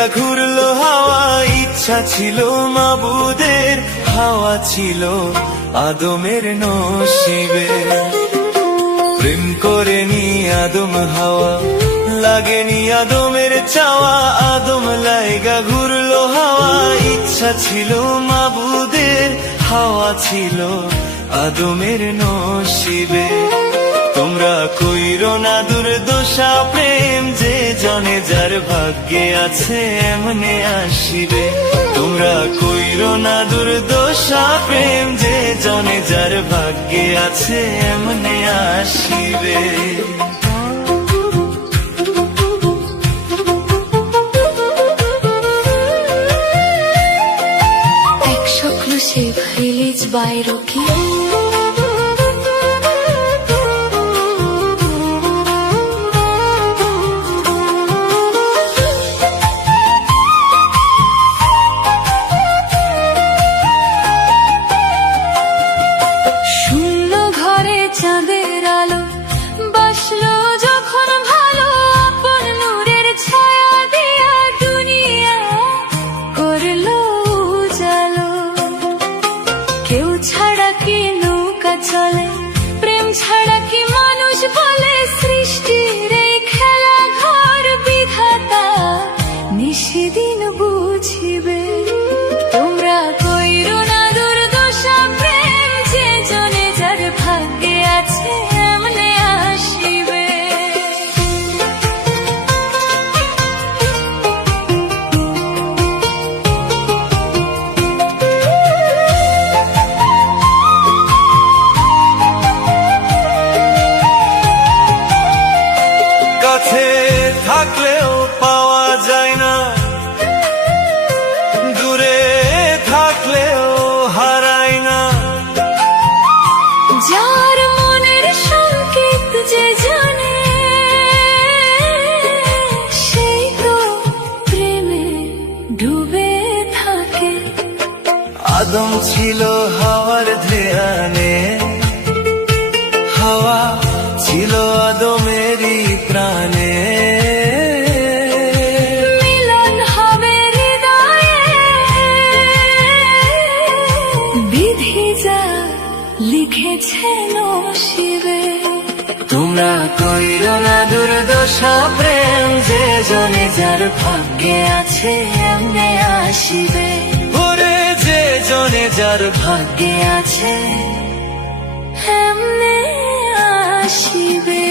লাইগা ঘুরলো হাওয়া, ইচ্ছা ছিল মাবুদের, হাওয়া ছিল আদমের নসিবে। প্রেম করেনি আদম হাওয়া, লাগেনি আদমের চাওয়া, আদম লাইগা ঘুরলো হাওয়া, ইচ্ছা ছিল মাবুদের, হাওয়া ছিল আদমের নসিবে। তোমরা কইরো না দুর্দশা প্রেম, যে জনে যার ভাগ্যে আছে এমনে আসিবে। তোমরা কইরো না দুর্দশা প্রেম, যে জনে যার ভাগ্যে আছে এমনে আসিবে। Exclusive release by Rocky. শূন্য ঘরে চাঁদের আলো বাসলো যখন ভালো, আপন নূরের ছায়া দিয়া দুনিয়া করলো উজালো। কেউ ছাড়া কি নৌকা চলে, প্রেম ছাড়া কি মানুষ বলে, সৃষ্টির এই খেলা ঘর বিধাতা নিশিদিন বুঝিবে। তোমরা কইরো না দুর্দশা প্রেম, যে জনে যার ভাগ্যে আছে এমনে আসিবে। কাছে থাকলেও পাওয়া যায় না, দূরে থাকলেও হারায় না। যার মনের সংকেত যে জানে, সেই তো প্রেমে ডুবে থাকে। আদম ছিল হাওয়ার ধ্যানে, হাওয়া ছিল আদমেরই প্রাণে। মিলন হবে হৃদয়ে, বিধি যা লিখেছে নসিবে। তোমরা কইরো না দুর্দশা প্রেম, যে জনে যার ভাগ্যে আছে এমনে আসিবে। ওরে যে জনে যার ভাগ্যে আছে এমনে আসিবে।